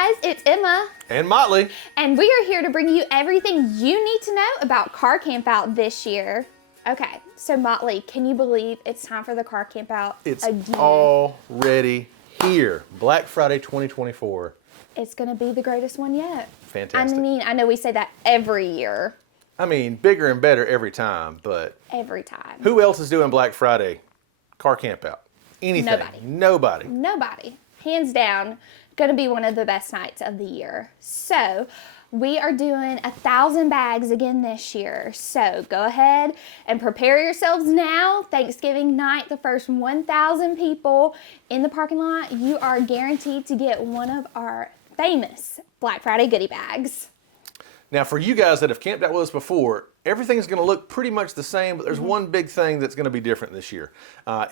guys, it's Emma. And Motley. And we are here to bring you everything you need to know about Car Campout this year. Okay, so Motley, can you believe it's time for the Car Campout It's again? already here. Black Friday 2024. It's going to be the greatest one yet. Fantastic. I mean, I know we say that every year. I mean, bigger and better every time, but Every time. who else is doing Black Friday? Car Campout. Anything. Nobody. Nobody. Nobody. Hands down, going to be one of the best nights of the year. So, we are doing 1,000 bags again this year. So, go ahead and prepare yourselves now. Thanksgiving night, the first 1,000 people in the parking lot, you are guaranteed to get one of our famous Black Friday goodie bags. Now, for you guys that have camped out with us before, everything's going to look pretty much the same, but there's one big thing that's going to be different this year.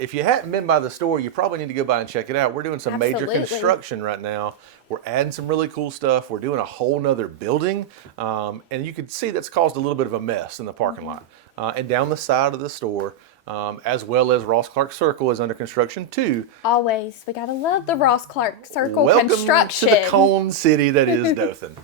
If you hadn't been by the store, you probably need to go by and check it out. We're doing some major construction right now. We're adding some really cool stuff. We're doing a whole nother building, and you can see that's caused a little bit of a mess in the parking lot. And down the side of the store, as well as Ross Clark Circle is under construction too. Always. We got to love the Ross Clark Circle Welcome construction. to the Cone City that is Dothan.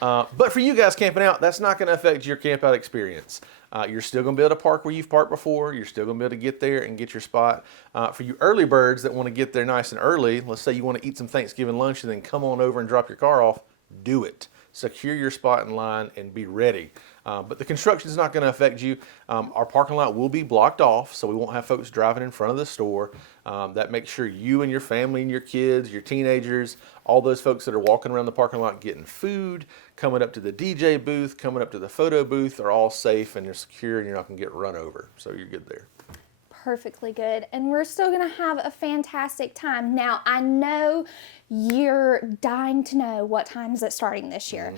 But for you guys camping out, that's not going to affect your camp out experience. You're still going to be able to park where you've parked before. You're still going to be able to get there and get your spot. For you early birds that want to get there nice and early, let's say you want to eat some Thanksgiving lunch and then come on over and drop your car off, do it. Secure your spot in line and be ready. But the construction is not going to affect you. Our parking lot will be blocked off, so we won't have folks driving in front of the store. That makes sure you and your family and your kids, your teenagers, all those folks that are walking around the parking lot getting food, coming up to the DJ booth, coming up to the photo booth are all safe and you're secure and you're not going to get run over. So you're good there. Perfectly good. And we're still going to have a fantastic time. Now, I know you're dying to know what time is it starting this year.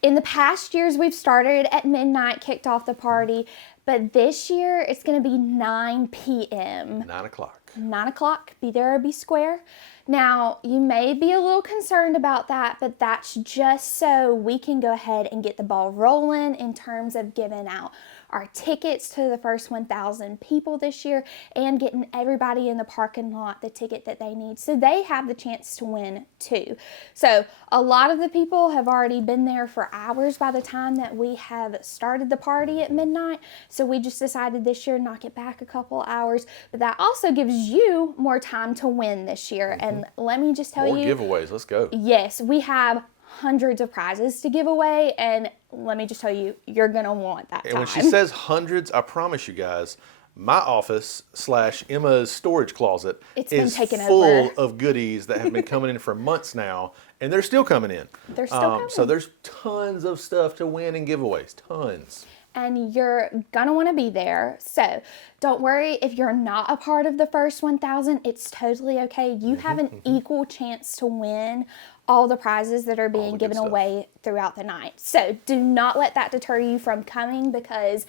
In the past years, we've started at midnight, kicked off the party, but this year it's going to be 9 p.m. 9 o'clock. 9 o'clock, be there or be square. Now, you may be a little concerned about that, but that's just so we can go ahead and get the ball rolling in terms of giving out our tickets to the first 1,000 people this year and getting everybody in the parking lot the ticket that they need so they have the chance to win too. So a lot of the people have already been there for hours by the time that we have started the party at midnight. So we just decided this year knock it back a couple hours, but that also gives you more time to win this year. And let me just tell you. More giveaways, let's go. Yes, we have hundreds of prizes to give away, and let me just tell you, you're gonna want that time. And when she says hundreds, I promise you guys, my office / Emma's storage closet is full of goodies that have been coming in for months now, and they're still coming in. They're still coming. So there's tons of stuff to win and giveaways, tons. And you're gonna wanna be there. So don't worry if you're not a part of the first 1,000, it's totally okay. You have an equal chance to win all the prizes that are being given away throughout the night. So do not let that deter you from coming, because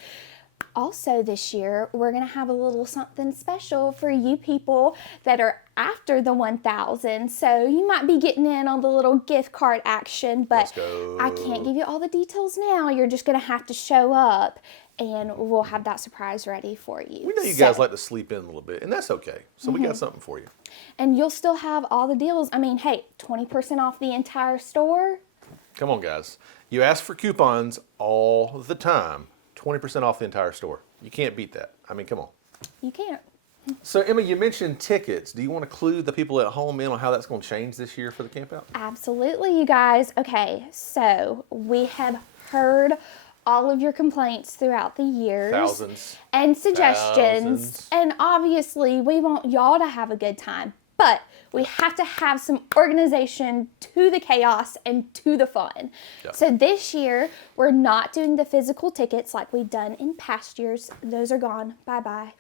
also this year, we're going to have a little something special for you people that are after the 1,000. So you might be getting in on the little gift card action, but I can't give you all the details now. You're just going to have to show up and we'll have that surprise ready for you. We know you guys like to sleep in a little bit, and that's okay. So we got something for you. And you'll still have all the deals. I mean, hey, 20% off the entire store. Come on, guys. You ask for coupons all the time. 20% off the entire store. You can't beat that. I mean, come on. You can't. So, Emma, you mentioned tickets. Do you want to clue the people at home in on how that's going to change this year for the camp out? Absolutely, you guys. Okay, so we have heard all of your complaints throughout the years. Thousands. And suggestions. And obviously, we want y'all to have a good time. But we have to have some organization to the chaos and to the fun. Yeah. So this year, we're not doing the physical tickets like we've done in past years. Those are gone. Bye-bye.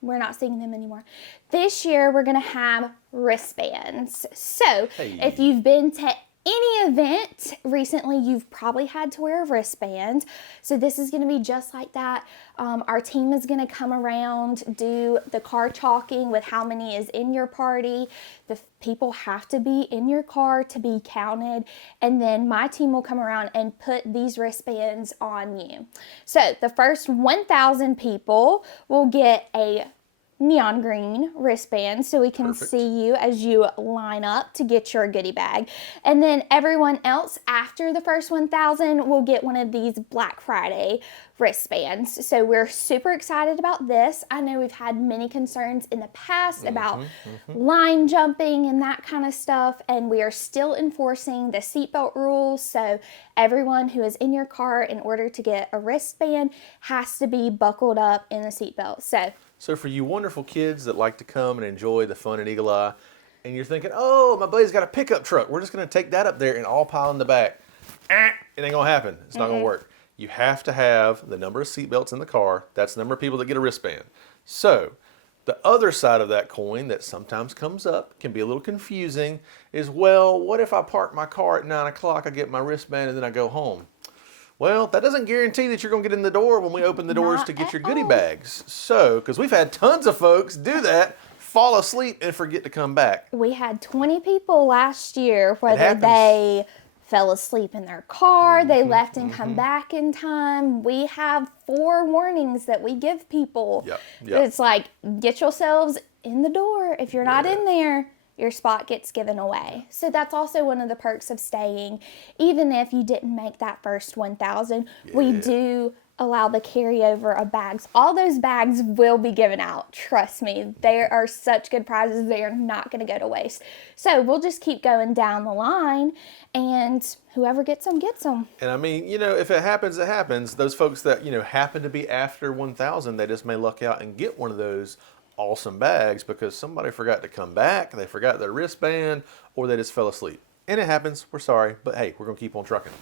We're not seeing them anymore. This year, we're going to have wristbands. So if you've been to any event recently, you've probably had to wear a wristband. So this is going to be just like that. Our team is going to come around, do the car chalking with how many is in your party. The people have to be in your car to be counted. And then my team will come around and put these wristbands on you. So the first 1,000 people will get a neon green wristbands so we can see you as you line up to get your goodie bag. And then everyone else after the first 1,000 will get one of these Black Friday wristbands. So we're super excited about this. I know we've had many concerns in the past about line jumping and that kind of stuff, and we are still enforcing the seatbelt rules. So everyone who is in your car, in order to get a wristband, has to be buckled up in a seatbelt. So for you wonderful kids that like to come and enjoy the fun at Eagle Eye, and you're thinking, oh, my buddy's got a pickup truck, we're just going to take that up there and all pile in the back. It ain't going to happen. It's not going to work. You have to have the number of seatbelts in the car. That's the number of people that get a wristband. So the other side of that coin that sometimes comes up, can be a little confusing, is, well, what if I park my car at 9 o'clock, I get my wristband, and then I go home? Well, that doesn't guarantee that you're going to get in the door when we open the doors to get your goodie bags. So, because we've had tons of folks do that, fall asleep, and forget to come back. We had 20 people last year, whether they fell asleep in their car, they left and come back in time. We have 4 warnings that we give people. It's like, get yourselves in the door. If you're not in there, your spot gets given away. So that's also one of the perks of staying. Even if you didn't make that first 1,000, we do allow the carryover of bags. All those bags will be given out. Trust me, they are such good prizes. They are not going to go to waste. So we'll just keep going down the line, and whoever gets them, gets them. And I mean, you know, if it happens, it happens. Those folks that, you know, happen to be after 1,000, they just may luck out and get one of those awesome bags because somebody forgot to come back, they forgot their wristband, or they just fell asleep. And it happens. We're sorry, but hey, we're going to keep on trucking.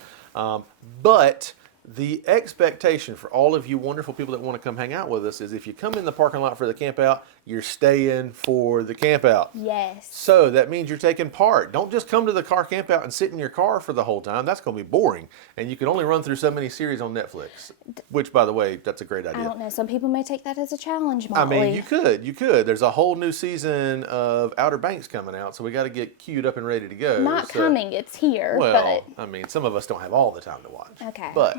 But the expectation for all of you wonderful people that want to come hang out with us is if you come in the parking lot for the camp out, you're staying for the camp out. Yes. So that means you're taking part. Don't just come to the car camp out and sit in your car for the whole time. That's going to be boring. And you can only run through so many series on Netflix, which, by the way, that's a great idea. I don't know. Some people may take that as a challenge, Molly. I mean, you could. There's a whole new season of Outer Banks coming out, so we got to get queued up and ready to go. Not coming. It's here. Well, I mean, some of us don't have all the time to watch. Okay. But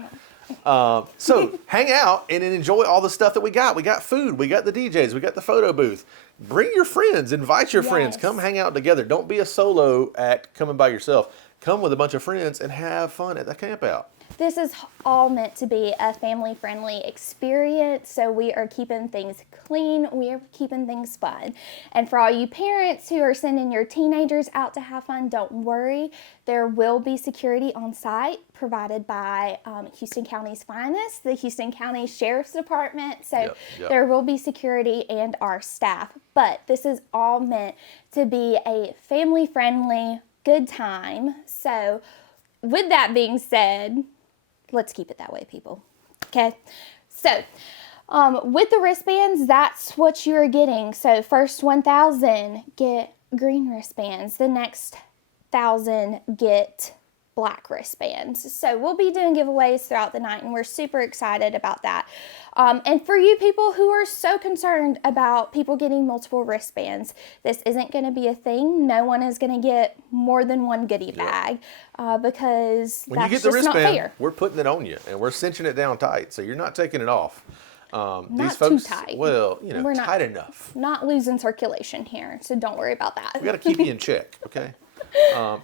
so hang out and enjoy all the stuff that we got. We got food. We got the DJs. We got the photo booth. Bring your friends. Invite your friends. Come hang out together. Don't be a solo act coming by yourself. Come with a bunch of friends and have fun at the camp out. This is all meant to be a family-friendly experience, so we are keeping things clean, we are keeping things fun. And for all you parents who are sending your teenagers out to have fun, don't worry. There will be security on site provided by Houston County's finest, the Houston County Sheriff's Department. So there will be security and our staff. But this is all meant to be a family-friendly, good time. So with that being said, let's keep it that way, people. Okay? So, with the wristbands, that's what you're getting. So, first 1,000 get green wristbands. The next 1,000 get black wristbands. So, we'll be doing giveaways throughout the night, and we're super excited about that. And for you people who are so concerned about people getting multiple wristbands, this isn't going to be a thing. No one is going to get more than one goodie bag because when that's you get the just not wristband, fair. we're putting it on you and we're cinching it down tight, so you're not taking it off. Not too tight. Well, you know, We're tight enough. Not losing circulation here, so don't worry about that. We got to keep you in check, okay?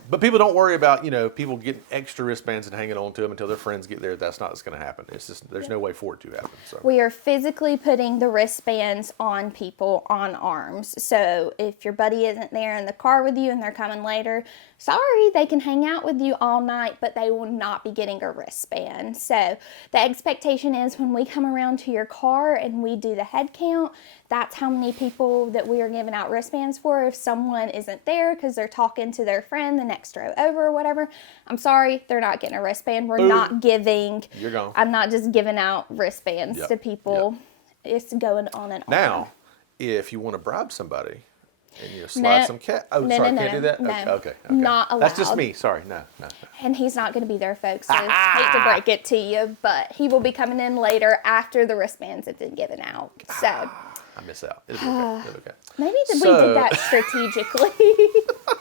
But people don't worry about, you know, people getting extra wristbands and hanging on to them until their friends get there. That's not what's going to happen. It's just, there's no way for it to happen. So we are physically putting the wristbands on people on arms. So if your buddy isn't there in the car with you and they're coming later, sorry, they can hang out with you all night, but they will not be getting a wristband. So the expectation is when we come around to your car and we do the head count, that's how many people that we are giving out wristbands for. If someone isn't there because they're talking to their friend the next row over or whatever, I'm sorry, they're not getting a wristband. We're not giving, you're gone. I'm not just giving out wristbands to people. It's going on and on. Now, if you want to bribe somebody and you slide some cat. Oh, sorry, can't do that? No. Okay. Not allowed. That's just me. Sorry, no. And he's not going to be there, folks. So hate to break it to you, but he will be coming in later after the wristbands have been given out. So I miss out. It'll be okay. maybe we did that strategically.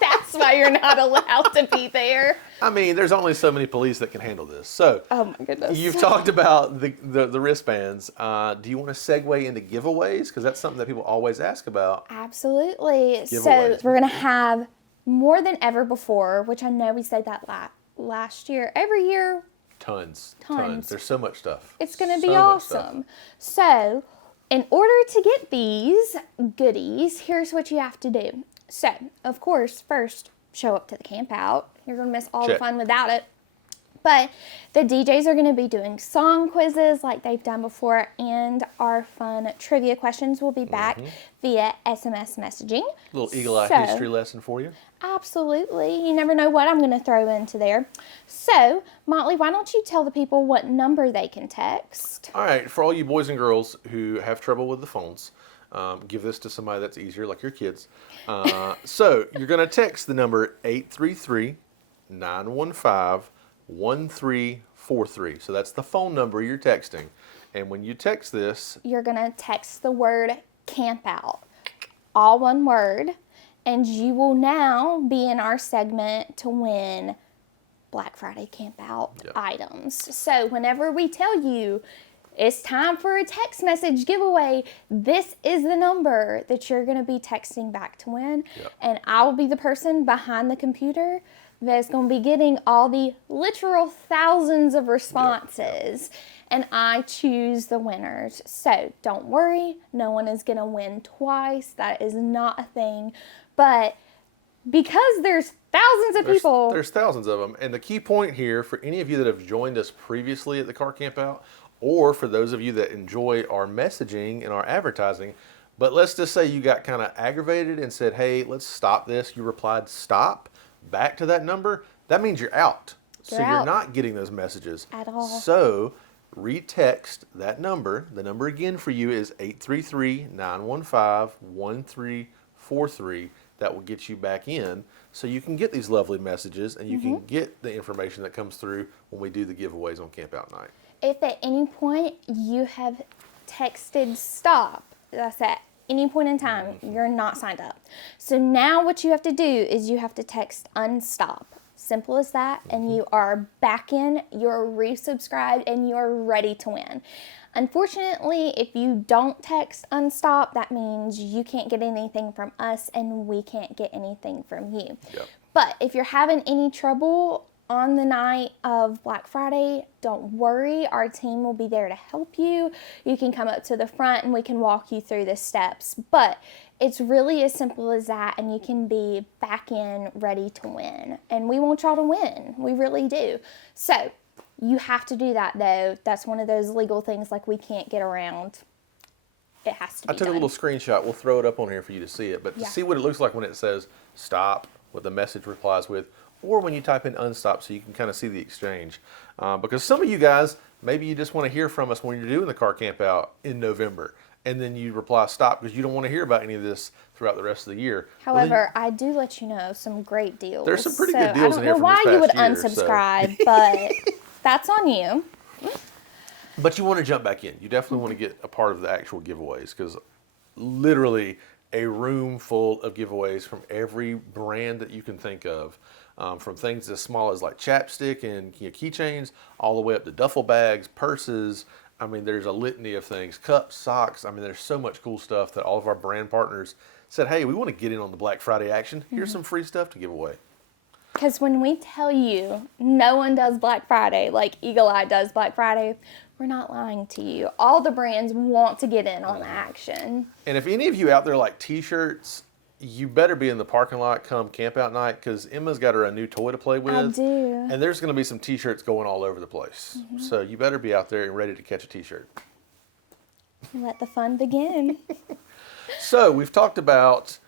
That's why you're not allowed to be there. I mean, there's only so many police that can handle this. So, oh my goodness, you've talked about the wristbands. Do you want to segue into giveaways? Because that's something that people always ask about. Absolutely. Giveaways. So we're going to have more than ever before, which I know we said that last year. Every year. Tons. Tons. There's so much stuff. It's going to be awesome. So, in order to get these goodies, here's what you have to do. So, of course, first, show up to the camp out. You're going to miss all the fun without it. But the DJs are going to be doing song quizzes like they've done before, and our fun trivia questions will be back via SMS messaging. A little Eagle Eye history lesson for you. Absolutely. You never know what I'm going to throw into there. So, Motley, why don't you tell the people what number they can text? All right. For all you boys and girls who have trouble with the phones, give this to somebody that's easier, like your kids. So, you're going to text the number 833-915-1343. So that's the phone number you're texting. And when you text this, you're going to text the word campout, all one word, and you will now be in our segment to win Black Friday campout items. So whenever we tell you it's time for a text message giveaway, this is the number that you're going to be texting back to win. And I will be the person behind the computer that's going to be getting all the literal thousands of responses. And I choose the winners. So don't worry, no one is going to win twice. That is not a thing. But because there's thousands of people. There's thousands of them. And the key point here for any of you that have joined us previously at the Car Campout, or for those of you that enjoy our messaging and our advertising, but let's just say you got kind of aggravated and said, hey, let's stop this. You replied, stop, back to that number. That means you're out. You're not getting those messages. At all. So retext that number. The number again for you is 833-915-1343. That will get you back in so you can get these lovely messages and you can get the information that comes through when we do the giveaways on Camp Out Night. If at any point you have texted stop, that's at any point in time, you're not signed up. So now what you have to do is you have to text unstop. Simple as that, and you are back in, you're resubscribed, and you're ready to win. Unfortunately, if you don't text unstop, that means you can't get anything from us and we can't get anything from you. But if you're having any trouble on the night of Black Friday, don't worry. Our team will be there to help you. You can come up to the front and we can walk you through the steps. But it's really as simple as that, and you can be back in ready to win. And we want y'all to win. We really do. So you have to do that, though. That's one of those legal things like we can't get around. It has to be I took a little screenshot. We'll throw it up on here for you to see it. But to see what it looks like when it says stop, what the message replies with, or when you type in unstop, so you can kind of see the exchange. Because some of you guys, maybe you just want to hear from us when you're doing the Car Camp Out in November. And then you reply stop because you don't want to hear about any of this throughout the rest of the year. However, I do let you know some great deals. There's some pretty good deals in here from this I don't know why you would past year, unsubscribe, but that's on you. But you want to jump back in. You definitely want to get a part of the actual giveaways, because literally a room full of giveaways from every brand that you can think of. From things as small as like chapstick and keychains, all the way up to duffel bags, purses. I mean, there's a litany of things, cups, socks. I mean, there's so much cool stuff that all of our brand partners said, hey, we want to get in on the Black Friday action. Here's some free stuff to give away. Because when we tell you no one does Black Friday like Eagle Eye does Black Friday, we're not lying to you. All the brands want to get in on the action. And if any of you out there like t-shirts, you better be in the parking lot come Camp Out Night, because Emma's got her a new toy to play with. I do. And there's going to be some t-shirts going all over the place. So you better be out there and ready to catch a t-shirt. Let the fun begin. So we've talked about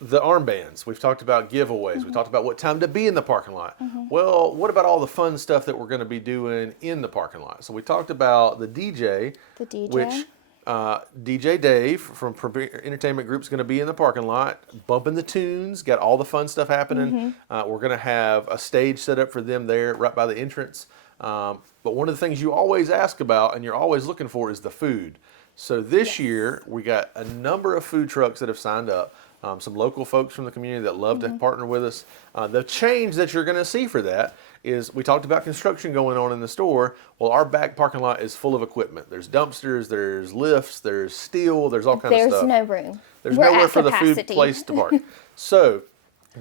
the armbands. We've talked about giveaways. We talked about what time to be in the parking lot. Well, what about all the fun stuff that we're going to be doing in the parking lot? So we talked about the DJ. The DJ. Which DJ Dave from Premier Entertainment Group is going to be in the parking lot, bumping the tunes, got all the fun stuff happening. We're going to have a stage set up for them there right by the entrance. But one of the things you always ask about and you're always looking for is the food. So this year, we got a number of food trucks that have signed up. some local folks from the community that love to partner with us. The change that you're going to see for that is we talked about construction going on in the store. Well, our back parking lot is full of equipment. There's dumpsters, there's lifts, there's steel, there's all kinds of stuff. There's no room. There's We're nowhere at for capacity. the food place to park. So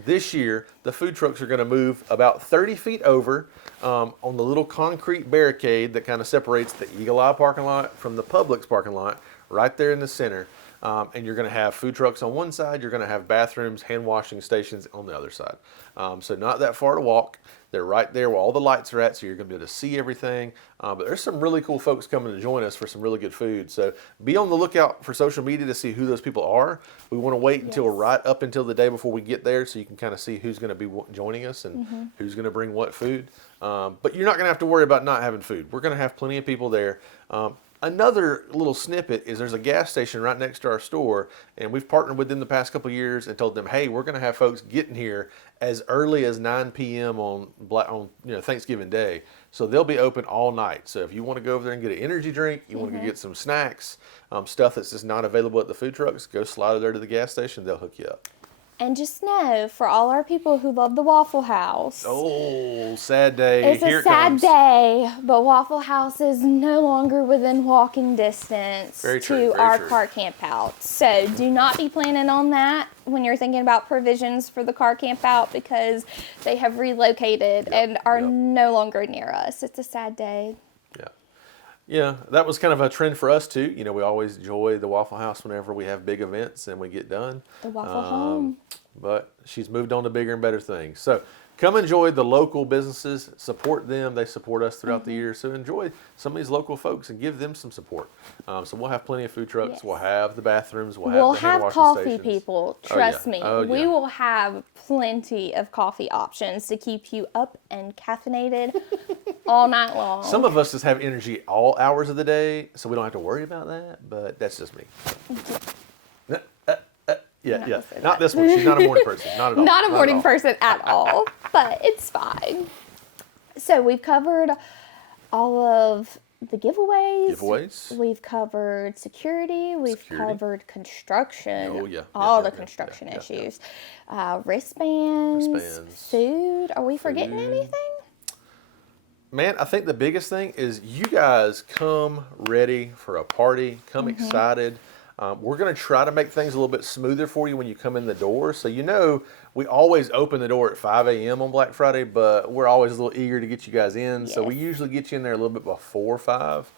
this year, the food trucks are going to move about 30 feet over on the little concrete barricade that kind of separates the Eagle Eye parking lot from the Publix parking lot right there in the center. And you're going to have food trucks on one side. You're going to have bathrooms, hand washing stations on the other side. So not that far to walk. They're right there where all the lights are at, so you're going to be able to see everything. But there's some really cool folks coming to join us for some really good food. So be on the lookout for social media to see who those people are. We want to wait until right up until the day before we get there so you can kind of see who's going to be joining us and who's going to bring what food. But you're not going to have to worry about not having food. We're going to have plenty of people there. Another little snippet is there's a gas station right next to our store, and we've partnered with them the past couple of years and told them, hey, we're going to have folks getting here as early as 9 p.m. on Thanksgiving Day. So they'll be open all night. So if you want to go over there and get an energy drink, you want to go get some snacks, stuff that's just not available at the food trucks, go slide over there to the gas station. They'll hook you up. And just know, for all our people who love the Waffle House. Oh, sad day. It's a sad day, but Waffle House is no longer within walking distance to our Car Campout. So do not be planning on that when you're thinking about provisions for the Car Campout because they have relocated and are no longer near us. It's a sad day. Yeah, that was kind of a trend for us too. We always enjoy the Waffle House whenever we have big events and we get done. The Waffle Home. But she's moved on to bigger and better things. So come enjoy the local businesses, support them. They support us throughout the year. So enjoy some of these local folks and give them some support. So we'll have plenty of food trucks. Yes. We'll have the bathrooms. We'll have the coffee stations. People. Trust me. We will have plenty of coffee options to keep you up and caffeinated all night long. Some of us just have energy all hours of the day, so we don't have to worry about that, but that's just me. Yeah. Not this one. She's not a morning person. Not at all. Not a morning person at all, but it's fine. So we've covered all of the giveaways. We've covered security. We've covered construction. Oh, yeah. All the construction issues. Wristbands. Food. Are we forgetting anything? Man, I think the biggest thing is you guys come ready for a party, come excited. We're going to try to make things a little bit smoother for you when you come in the door. So we always open the door at 5 a.m. on Black Friday, but we're always a little eager to get you guys in. Yes. So we usually get you in there a little bit before 5.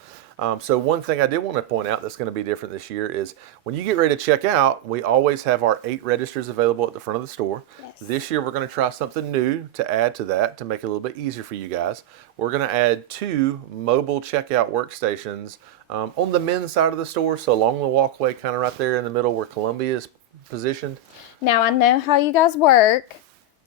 So one thing I did want to point out that's going to be different this year is when you get ready to check out, we always have our 8 registers available at the front of the store. Yes. This year we're going to try something new to add to that to make it a little bit easier for you guys. We're going to add 2 mobile checkout workstations on the men's side of the store, so along the walkway, kind of right there in the middle where Columbia is positioned. Now I know how you guys work.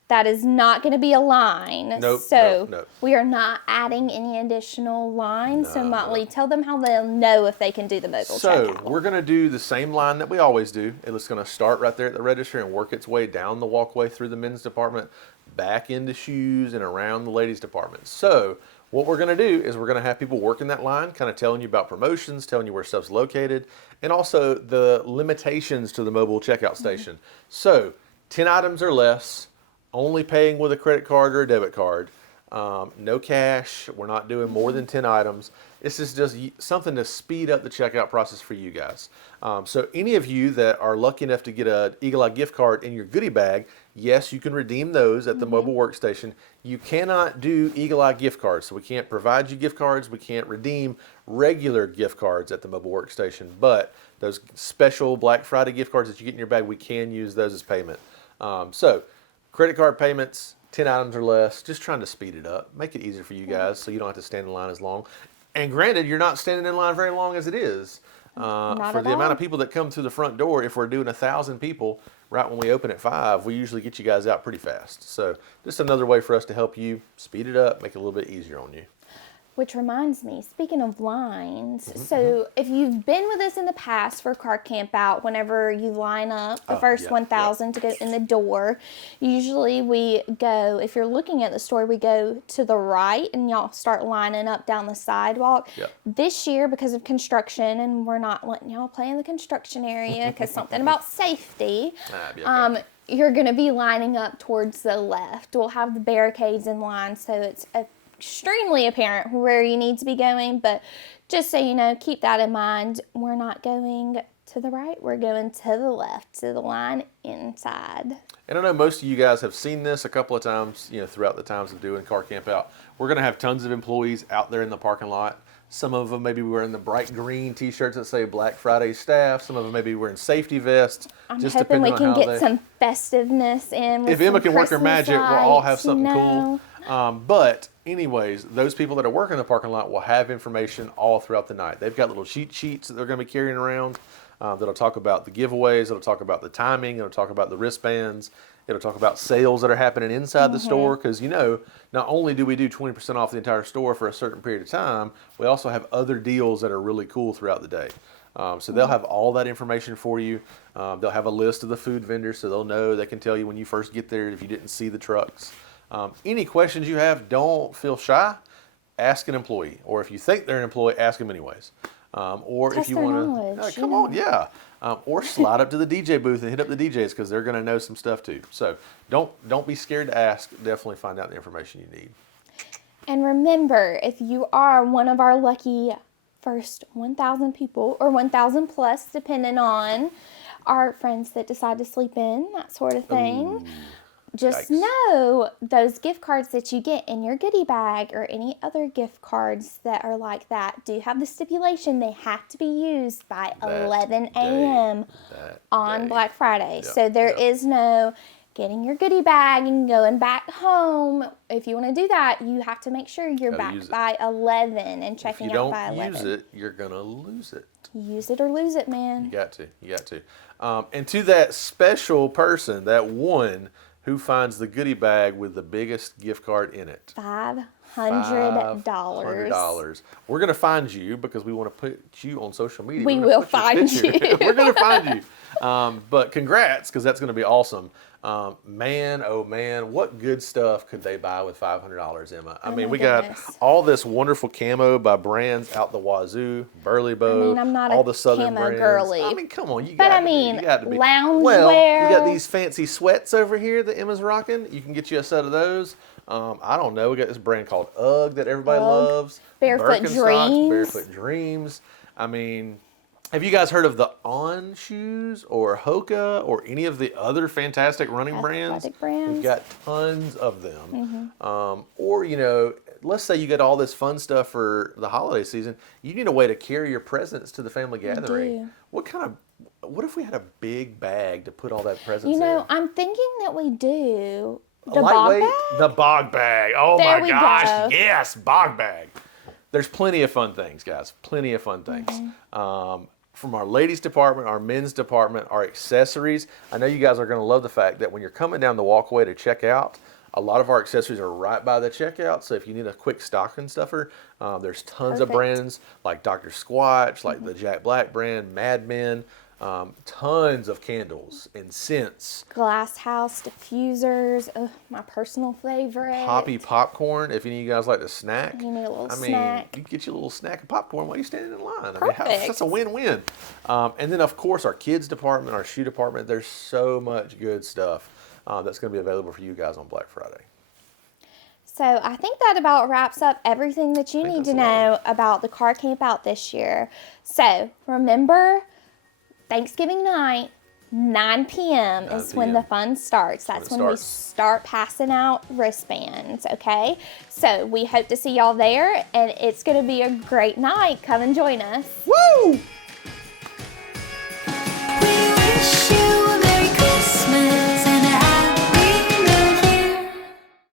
That is not going to be a line. Nope, so we are not adding any additional lines. So Motley, tell them how they'll know if they can do the mobile checkout. So we're going to do the same line that we always do. It's going to start right there at the register and work its way down the walkway through the men's department, back into shoes and around the ladies department. So what we're going to do is we're going to have people working that line, kind of telling you about promotions, telling you where stuff's located, and also the limitations to the mobile checkout station. So 10 items or less. Only paying with a credit card or a debit card. No cash. We're not doing more than 10 items. This is just something to speed up the checkout process for you guys. So any of you that are lucky enough to get an Eagle Eye gift card in your goodie bag, yes, you can redeem those at the mobile workstation. You cannot do Eagle Eye gift cards. So we can't provide you gift cards. We can't redeem regular gift cards at the mobile workstation. But those special Black Friday gift cards that you get in your bag, we can use those as payment. So credit card payments, 10 items or less, just trying to speed it up, make it easier for you guys so you don't have to stand in line as long. And granted, you're not standing in line very long as it is. For the amount of people that come through the front door, if we're doing 1,000 people right when we open at 5, we usually get you guys out pretty fast. So just another way for us to help you speed it up, make it a little bit easier on you. Which reminds me, speaking of lines, so if you've been with us in the past for Car Campout, whenever you line up the first 1,000 to go in the door, usually we go, if you're looking at the store, we go to the right and y'all start lining up down the sidewalk. This year, because of construction, and we're not letting y'all play in the construction area because something about safety, you're going to be lining up towards the left. We'll have the barricades in line, so it's extremely apparent where you need to be going, but just so you know, keep that in mind. We're not going to the right, we're going to the left, to the line inside. And I know most of you guys have seen this a couple of times, throughout the times of doing Car Camp Out. We're going to have tons of employees out there in the parking lot. Some of them maybe wearing the bright green t-shirts that say Black Friday staff. Some of them maybe wearing safety vests. I'm just hoping we can get some festiveness in. If Emma can work her magic, we'll all have something cool. But anyways, those people that are working in the parking lot will have information all throughout the night. They've got little cheat sheets that they're going to be carrying around that'll talk about the giveaways, it'll talk about the timing, it'll talk about the wristbands, it'll talk about sales that are happening inside the store, because not only do we do 20% off the entire store for a certain period of time, we also have other deals that are really cool throughout the day. So they'll have all that information for you. They'll have a list of the food vendors, so they'll know, they can tell you when you first get there if you didn't see the trucks. Any questions you have, don't feel shy. Ask an employee, or if you think they're an employee, ask them anyways. Or Test if you want to, come on, or slide up to the DJ booth and hit up the DJs, because they're going to know some stuff too. So don't be scared to ask. Definitely find out the information you need. And remember, if you are one of our lucky first 1,000 people, or 1,000 plus, depending on our friends that decide to sleep in, that sort of thing. Just know those gift cards that you get in your goodie bag, or any other gift cards that are like that, do have the stipulation they have to be used by 11 a.m. on Black Friday. So there is no getting your goodie bag and going back home. If you want to do that, you have to make sure you're back by 11 and checking out by 11. If you don't use it, you're going to lose it. Use it or lose it, man. You got to. And to that special person, that one who finds the goodie bag with the biggest gift card in it. $500. $500. We're going to find you, because we want to put you on social media. We will find you. We're going to find you. But congrats, because that's going to be awesome. Man, oh man, what good stuff could they buy with $500, Emma? I mean, we got all this wonderful camo by brands out the wazoo, Burley Bow, I'm not all the southern camo brands. girly. I mean, come on, you got to be. Loungewear. Well, you got these fancy sweats over here that Emma's rocking. You can get you a set of those. I don't know. We got this brand called UGG that everybody loves. Barefoot Dreams. Barefoot Dreams. I mean, have you guys heard of the On shoes or Hoka or any of the other fantastic running brands? We've got tons of them. Or, let's say you get all this fun stuff for the holiday season. You need a way to carry your presents to the family gathering. What if we had a big bag to put all that presents in? I'm thinking that we do. The bog bag? The bog bag. Oh my gosh. Yes, bog bag. There's plenty of fun things, guys. Plenty of fun things. From our ladies department, our men's department, our accessories. I know you guys are going to love the fact that when you're coming down the walkway to check out, a lot of our accessories are right by the checkout. So if you need a quick stocking stuffer, there's tons of brands like Dr. Squatch, like the Jack Black brand, Mad Men. Tons of candles and scents. Glass House diffusers, my personal favorite. Poppy popcorn, if any of you guys like to snack. You need a little snack. You can get you a little snack of popcorn while you're standing in line. That's a win-win. And then, of course, our kids department, our shoe department, there's so much good stuff that's going to be available for you guys on Black Friday. So I think that about wraps up everything that you need to know about the Car Campout this year. So remember, Thanksgiving night, 9 p.m. is when the fun starts. That's when we start passing out wristbands, okay? So we hope to see y'all there, and it's going to be a great night. Come and join us. Woo!